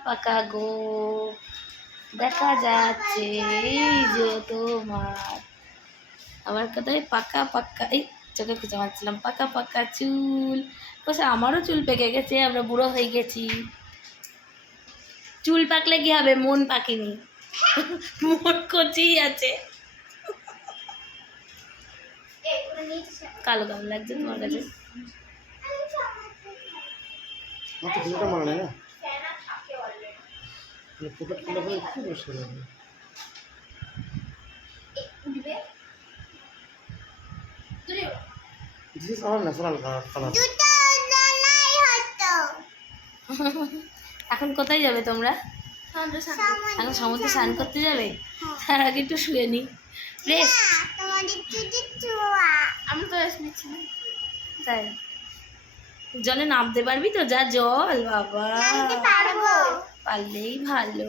পাকা গো দেখা যাচ্ছে এই যে তোমার আমার কথায় পাকা পাকা এই চোখে খুঁজে মারছিলাম পাকা পাকা চুল বসে আমারও চুল পেকে গেছে আমরা বুড়ো হয়ে গেছি চুল পাকলে কি হবে মন পাকেনি মন কচি আছে কালো কালো লাগছে তোমার কাছে এখন কোথায় যাবে তোমরা এখন সমুদ্রে স্নান করতে যাবে তার আগে একটু শুয়ে নি রেস্ট আমি তো রেস্ট নিচ্ছি তাই জলে নামতে পারবি তো যা জল বাবা পারলেই ভালো।